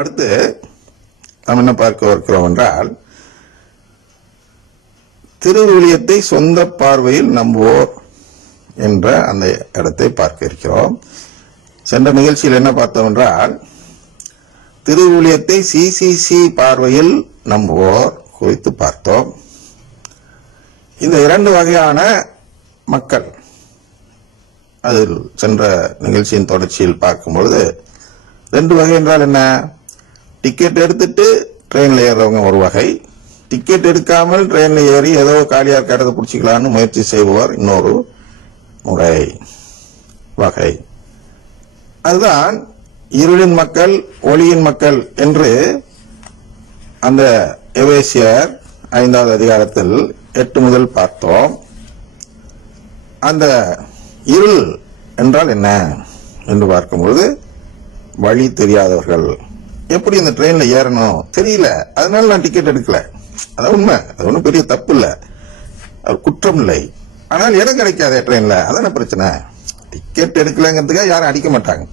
அடுத்து நாம் என்ன பார்க்க இருக்கிறோம் என்றால் திருவிழியத்தை சொந்த பார்வையில் நம்புவோர் என்ற அந்த இடத்தை பார்க்க இருக்கிறோம். சென்ற நிகழ்ச்சியில் என்ன பார்த்தோம் என்றால் திருவிழியத்தை சிசிசி பார்வையில் நம்புவோர் குறித்து பார்த்தோம். இந்த இரண்டு வகையான மக்கள் அதில் சென்ற நிகழ்ச்சியின் தொடர்ச்சியில் பார்க்கும் பொழுது ரெண்டு வகை என்றால் என்ன? டிக்கெட் எடுத்துட்டு ட்ரெயினில் ஏறுறவங்க ஒரு வகை டிக்கெட் எடுக்காமல் ட்ரெயினில் ஏறி ஏதோ காலியார் கடத்தை பிடிச்சிக்கலான்னு முயற்சி செய்பவர் இன்னொரு முறை வகை. அதுதான் இருளின் மக்கள் ஒளியின் மக்கள் என்று அந்த எவேசியர் ஐந்தாவது அதிகாரத்தில் எட்டு முதல் பார்த்தோம். அந்த இருள் என்றால் என்ன? என்று பார்க்கும்பொழுது வழி தெரியாதவர்கள் எப்படி இந்த ட்ரெயின்ல ஏறணும்? தெரியல. அதனால நான் டிக்கெட் எடுக்கல. அது உண்மை. அது ஒன்றும் பெரிய தப்பு இல்லை அது குற்றம் இல்லை ஆனால் இடம் கிடைக்காதே ட்ரெயின்ல அதான பிரச்சனை? டிக்கெட் எடுக்கலங்கிறதுக்காக யாரும் அடிக்க மாட்டாங்க.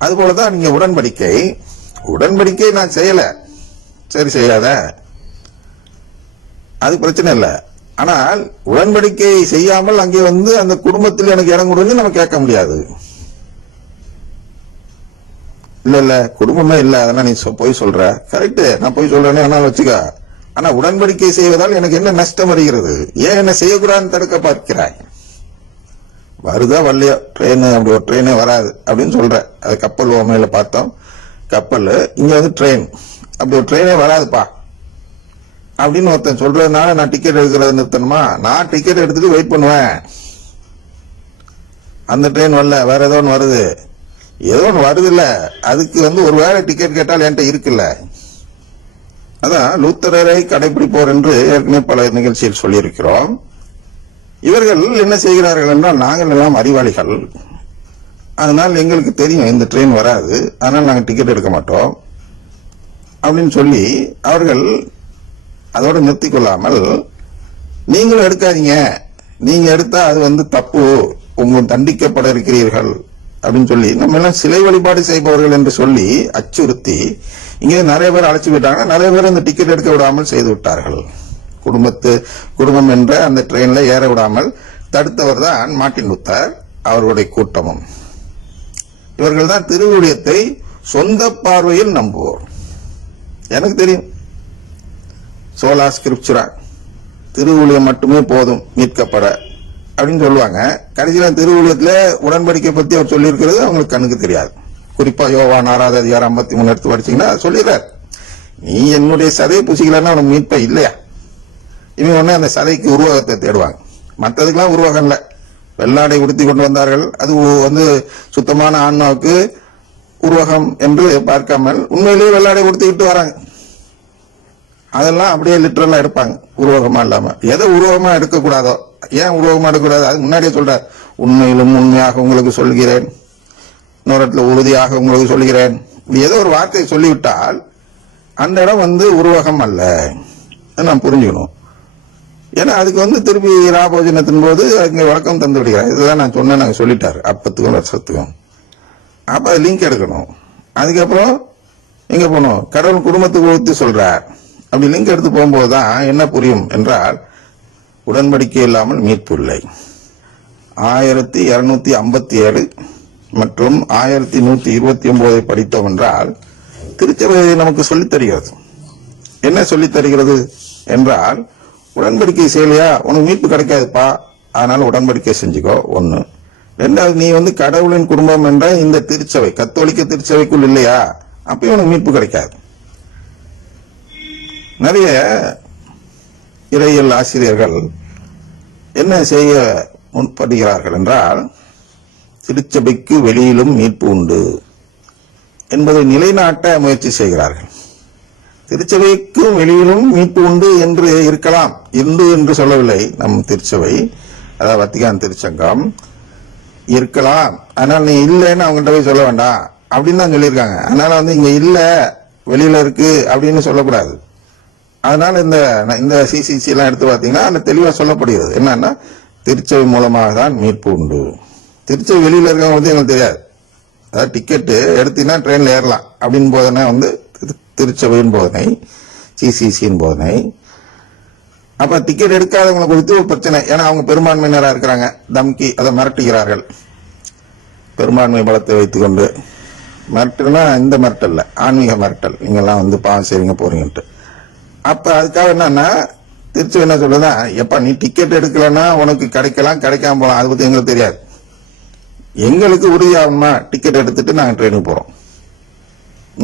அதுபோலதான் நீங்க உடன்படிக்கை. உடன்படிக்கை நான் செய்யல. சரி செய்யாத. அது பிரச்சனை இல்லை. ஆனால் உடன்படிக்கை செய்யாமல் அங்கே வந்து அந்த குடும்பத்தில் எனக்கு இடம் கொடுன்னு நம்ம கேட்க முடியாது. இல்ல இல்ல குடும்பமே இல்ல அதெல்லாம் நீ போய் சொல்ற. கரெக்ட் நான் பொய் சொல்றேன்னு வேணாலும் வச்சுக்க. ஆனா உடன்படிக்கை செய்வதால் எனக்கு என்ன நஷ்டம் வருகிறது? ஏன் என்ன செய்யக்கூடாதுன்னு தடுக்க பார்க்கிறாய்? வருதா வரலையோ? ட்ரெயின் அப்படி ஒரு ட்ரெயினே வராது அப்படின்னு சொல்ற. அது கப்பல் ஓமையில பார்த்தோம். கப்பல் இங்க வந்து ட்ரெயின் அப்படி ஒரு ட்ரெயினே வராதுப்பா. அப்படின்னு ஒருத்தன் சொல்றதுனால நான் டிக்கெட் எடுக்கிறத நிறுத்தணுமா? நான் டிக்கெட் எடுத்துட்டு வெயிட் பண்ணுவேன். அந்த ட்ரெயின் வரல வேற ஏதோ ஒன்று வருது. ஏதோ ஒன்று வருதுல்ல. அதுக்கு வந்து ஒரு வேளை டிக்கெட் கேட்டால் என்கிட்ட இருக்குல்ல. அதான் லூத்தரரை கடைபிடிப்போர் என்று ஏற்கனவே பல நிகழ்ச்சியில் சொல்லியிருக்கிறோம். இவர்கள் என்ன செய்கிறார்கள் என்றால் நாங்கள் எல்லாம் அறிவாளிகள். அதனால் எங்களுக்கு தெரியும் இந்த ட்ரெயின் வராது. அதனால் நாங்கள் டிக்கெட் எடுக்க மாட்டோம். அப்படின்னு சொல்லி அவர்கள் அதோடு நிறுத்தி கொள்ளாமல் நீங்களும் எடுக்காதீங்க. நீங்கள் எடுத்தால் அது வந்து தப்பு. உங்கள் தண்டிக்கப்பட இருக்கிறீர்கள் அப்படின்னு சொல்லி நம்ம எல்லாம் சிலை வழிபாடு செய்பவர்கள் என்று சொல்லி அச்சுறுத்தி இங்கே நிறைய பேர் அழைச்சு விட்டாங்க நிறைய பேர் அந்த டிக்கெட் எடுக்க விடாமல் செய்து விட்டார்கள். குடும்பத்து குடும்பம் என்ற அந்த ட்ரெயின்ல ஏற விடாமல் தடுத்தவர் தான் மாட்டின் லுத்தர் அவர்களுடைய கூட்டமும். இவர்கள் தான் திருவுழியத்தை சொந்த பார்வையில் நம்புவோர். எனக்கு தெரியும். சோலா ஸ்கிரிப்சுரா திருவுளியம் மட்டுமே போதும் மீட்கப்பட. அப்படின்னு சொல்லுவாங்க. கடைசியில திருவுளியத்துல உடன்படிக்கை பற்றி அவர் சொல்லியிருக்கிறது அவங்களுக்கு கண்ணுக்கு தெரியாது. குறிப்பாக யோவா நாராத அதிகாரம் ஐம்பத்தி மூணு எடுத்து படிச்சிங்கன்னா சொல்லிடுறார். நீ என்னுடைய சதையை புசிக்கலன்னா உனக்கு மீட்பை இல்லையா? இவங்க ஒன்று அந்த சதைக்கு உருவகத்தை தேடுவாங்க. மற்றதுக்கெல்லாம் உருவகம் இல்லை. வெள்ளாடை உடுத்தி கொண்டு வந்தார்கள். அது வந்து சுத்தமான ஆன்மாவுக்கு உருவகம் என்று பார்க்காமல் உண்மையிலேயே வெள்ளாடை உடுத்திக்கிட்டு வராங்க. அதெல்லாம் அப்படியே லிட்ரலா எடுப்பாங்க. உருவகமா இல்லாம. எதை உருவகமா எடுக்கக்கூடாதோ ஏன் உருவகமா எடுக்கக்கூடாது? அது முன்னாடியே சொல்ற உண்மையிலும் உண்மையாக உங்களுக்கு சொல்கிறேன். இன்னொரு இடத்துல உறுதியாக உங்களுக்கு சொல்கிறேன். ஏதோ ஒரு வார்த்தையை சொல்லிவிட்டால் அந்த இடம் வந்து உருவகம் அல்ல. அதை நாம் புரிஞ்சுக்கணும். ஏன்னா அதுக்கு வந்து திருப்பி ராபோஜனத்தின் போது அங்கே வழக்கம் தந்து விடுகிறார். இதுதான் நான் சொன்னேன் நாங்கள் சொல்லிட்டாரு. அப்பத்துக்கும் வருஷத்துக்கும் அப்ப அது லிங்க் எடுக்கணும். அதுக்கப்புறம் எங்க போகணும் கடவுள் குடும்பத்துக்கு ஊத்தி சொல்றார். அப்படி லிங்க் எடுத்து போகும்போது தான் என்ன புரியும் என்றால் உடன்படிக்கை இல்லாமல் மீட்பு இல்லை. ஆயிரத்தி இருநூத்தி ஐம்பத்தி ஏழு மற்றும் ஆயிரத்தி நூத்தி இருபத்தி ஒன்பதை படித்தோம் என்றால் திருச்சபை நமக்கு சொல்லித் தருகிறது. என்ன சொல்லித் தருகிறது என்றால் உடன்படிக்கை செய்யலையா உனக்கு மீட்பு கிடைக்காதுப்பா. அதனால உடன்படிக்கை செஞ்சுக்கோ. ஒண்ணு. ரெண்டாவது நீ வந்து கடவுளின் குடும்பம் என்ற இந்த திருச்சபை கத்தோலிக்க திருச்சபைக்குள் இல்லையா? அப்பயும் உனக்கு மீட்பு கிடைக்காது. நிறைய இறையியல் ஆசிரியர்கள் என்ன செய்ய முற்படுகிறார்கள் என்றால் திருச்சபைக்கு வெளியிலும் மீட்பு உண்டு என்பதை நிலைநாட்ட முயற்சி செய்கிறார்கள். திருச்சபைக்கும் வெளியிலும் மீட்பு உண்டு என்று இருக்கலாம். இந்து என்று சொல்லவில்லை. நம் திருச்சபை அதாவது வத்திகான் திருச்சங்கம் இருக்கலாம். ஆனால் நீ இல்லைன்னு அவங்ககிட்ட போய் சொல்ல வேண்டாம். அப்படின்னு தான் சொல்லியிருக்காங்க. அதனால வந்து இங்க இல்லை வெளியில இருக்கு அப்படின்னு சொல்லக்கூடாது. அதனால இந்த இந்த சிசிசி எல்லாம் எடுத்து பார்த்தீங்கன்னா அதுல தெளிவா சொல்லப்படுகிறது. என்னன்னா திருச்சபை மூலமாக தான் மீட்பு உண்டு. திருச்சபை வெளியில இருக்கவங்க வந்து எங்களுக்கு தெரியாது. அதாவது டிக்கெட்டு எடுத்தீங்கன்னா ட்ரெயின்ல ஏறலாம் அப்படின்னு போதனை வந்து திருச்சபையின் போதனை சிசிசியின் போதனை. அப்ப டிக்கெட் எடுக்காதவங்களை குறித்து ஒரு பிரச்சனை. ஏன்னா அவங்க பெரும்பான்மையினராக இருக்கிறாங்க. தம்கி அதை மிரட்டுகிறார்கள். பெரும்பான்மை பலத்தை வைத்துக்கொண்டு. மிரட்டுனா இந்த மிரட்டல் ஆன்மீக மிரட்டல். நீங்கெல்லாம் வந்து பாவம் செய்வீங்க போறீங்கன்ட்டு. அப்ப அதுக்காக என்னன்னா திருச்சி என்ன சொல்லுதா எப்ப நீ டிக்கெட் எடுக்கலன்னா உனக்கு கிடைக்கலாம் கிடைக்காம போலாம் அதை பத்தி எங்களுக்கு தெரியாது. எங்களுக்கு உறுதியாகணும்னா டிக்கெட் எடுத்துட்டு நாங்க ட்ரெயினுக்கு போறோம்.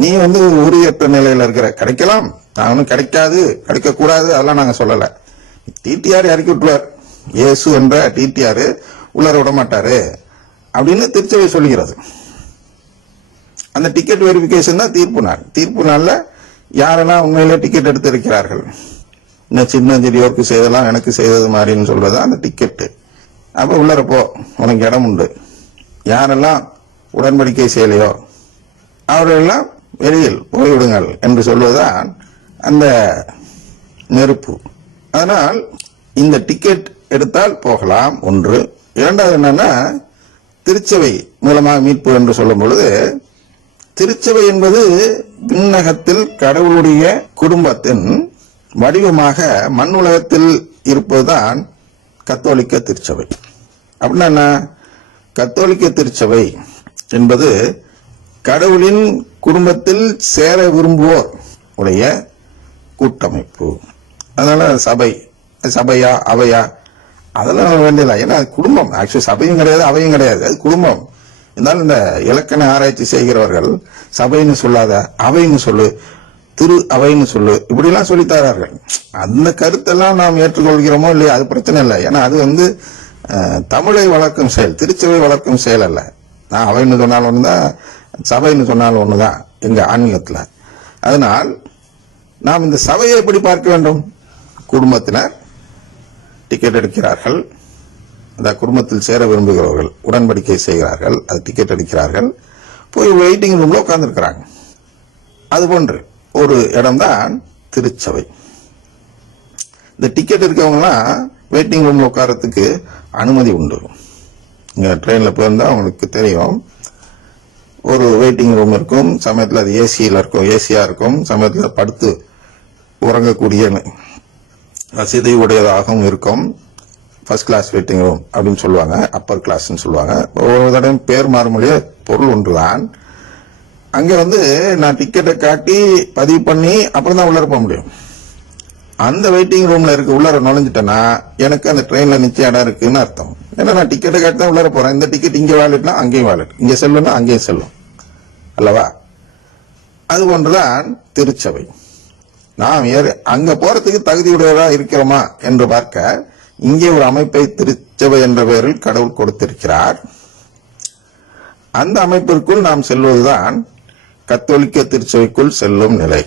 நீ வந்து உரியற்ற நிலையில இருக்கிற கிடைக்கலாம். நான் ஒன்றும் கிடைக்காது கிடைக்க கூடாது அதெல்லாம் நாங்க சொல்லல. டிடிஆர் இறக்கி விட்டுவார் இயேசு என்ற டிடிஆர் உள்ளர விட மாட்டாரு. அப்படின்னு திருச்சபை சொல்லுகிறது. அந்த டிக்கெட் வெரிஃபிகேஷன் தான் தீர்ப்பு நாள். தீர்ப்பு நாள்ல யாரெல்லாம் உண்மையிலே டிக்கெட் எடுத்திருக்கிறார்கள்? இந்த சின்ன சிறியோருக்கு செய்தலாம் எனக்கு செய்தது மாதிரின்னு சொல்றது அந்த டிக்கெட்டு அப்ப உள்ளரப்போ உனக்கு இடம் உண்டு. யாரெல்லாம் உடன்படிக்கை செய்யலையோ அவர்களெல்லாம் வெளியில் போய்விடுங்கள் என்று சொல்வதுதான் அந்த நெருப்பு. அதனால் இந்த டிக்கெட் எடுத்தால் போகலாம் ஒன்று. இரண்டாவது என்னன்னா திருச்சபை மூலமாக மீட்பு என்று சொல்லும் பொழுது திருச்சபை என்பது விண்ணகத்தில் கடவுளுடைய குடும்பத்தின் வடிவமாக மண் உலகத்தில் இருப்பதுதான் கத்தோலிக்க திருச்சபை. அப்படின்னா என்ன? கத்தோலிக்க திருச்சபை என்பது கடவுளின் குடும்பத்தில் சேர விரும்புவோர் உடைய கூட்டமைப்பு. அதனால சபை சபையா அவையா? அதெல்லாம் வேண்டியதில்லை. ஏன்னா அது குடும்பம். ஆக்சுவலி சபையும் கிடையாது அவையும் கிடையாது. அது குடும்பம். இருந்தாலும் இந்த இலக்கண ஆராய்ச்சி செய்கிறவர்கள் சபைன்னு சொல்லாத அவைன்னு சொல்லு திரு அவைன்னு சொல்லு இப்படிலாம் சொல்லித் தரார்கள். அந்த கருத்தெல்லாம் நாம் ஏற்றுக்கொள்கிறோமோ இல்லையா அது பிரச்சனை இல்லை. ஏன்னா அது வந்து தமிழை வளர்க்கும் செயல் திருச்சபை வளர்க்கும் செயல் அல்ல. நான் அவைன்னு சொன்னாலும் ஒண்ணுதான் சபைன்னு சொன்னாலும் ஒண்ணுதான் எங்க ஆன்மீகத்துல. அதனால் நாம் இந்த சபையை எப்படி பார்க்க வேண்டும்? குடும்பத்தினர் டிக்கெட் எடுக்கிறார்கள். அந்த குடும்பத்தில் சேர விரும்புகிறவர்கள் உடன்படிக்கை செய்கிறார்கள் அது டிக்கெட் அடிக்கிறார்கள் போய் வெயிட்டிங் ரூமில் உட்காந்துருக்கிறாங்க அது போன்று ஒரு இடம்தான் திருச்சபை. இந்த டிக்கெட் இருக்கவங்கலாம் வெயிட்டிங் ரூமில் உட்காரத்துக்கு அனுமதி உண்டு. இங்கே ட்ரெயினில் போயிருந்தால் அவங்களுக்கு தெரியும். ஒரு வெயிட்டிங் ரூம் இருக்கும் சமயத்தில் அது ஏசியில் இருக்கும் ஏசியாக இருக்கும் சமயத்தில் படுத்து உறங்கக்கூடிய வசதி உடையதாகவும் இருக்கும். ஃபர்ஸ்ட் கிளாஸ் வெயிட்டிங் ரூம் அப்படின்னு சொல்லுவாங்க அப்பர் கிளாஸ்ன்னு சொல்லுவாங்க. ஒவ்வொரு தடவையும் பேர் மாறுமொழியே பொருள் ஒன்றுதான். அங்கே வந்து நான் டிக்கெட்டை காட்டி பதிவு பண்ணி அப்புறம் தான் உள்ளே போக முடியும். அந்த வெயிட்டிங் ரூமில் இருக்க உள்ளர நுழைஞ்சிட்டேன்னா எனக்கு அந்த ட்ரெயினில் நிச்சய இடம் இருக்குன்னு அர்த்தம். ஏன்னா நான் டிக்கெட்டை காட்டி தான் உள்ளர போகிறேன் இந்த டிக்கெட் இங்கே வாலெட்னா அங்கேயும் வாலெட் இங்கே செல்லுன்னா அங்கேயும் செல்லும். அல்லவா? அது ஒன்றுதான் திருச்சபை. நாம் ஏறு- அங்கே போறதுக்கு தகுதியுடையதாக இருக்கிறோமா என்று பார்க்க இங்கே ஒரு அமைப்பை திருச்சபை என்ற பெயரில் கடவுள் கொடுத்திருக்கிறார். அந்த அமைப்பிற்குள் நாம் செல்வதுதான் கத்தோலிக்க திருச்சபைக்குள் செல்லும் நிலை.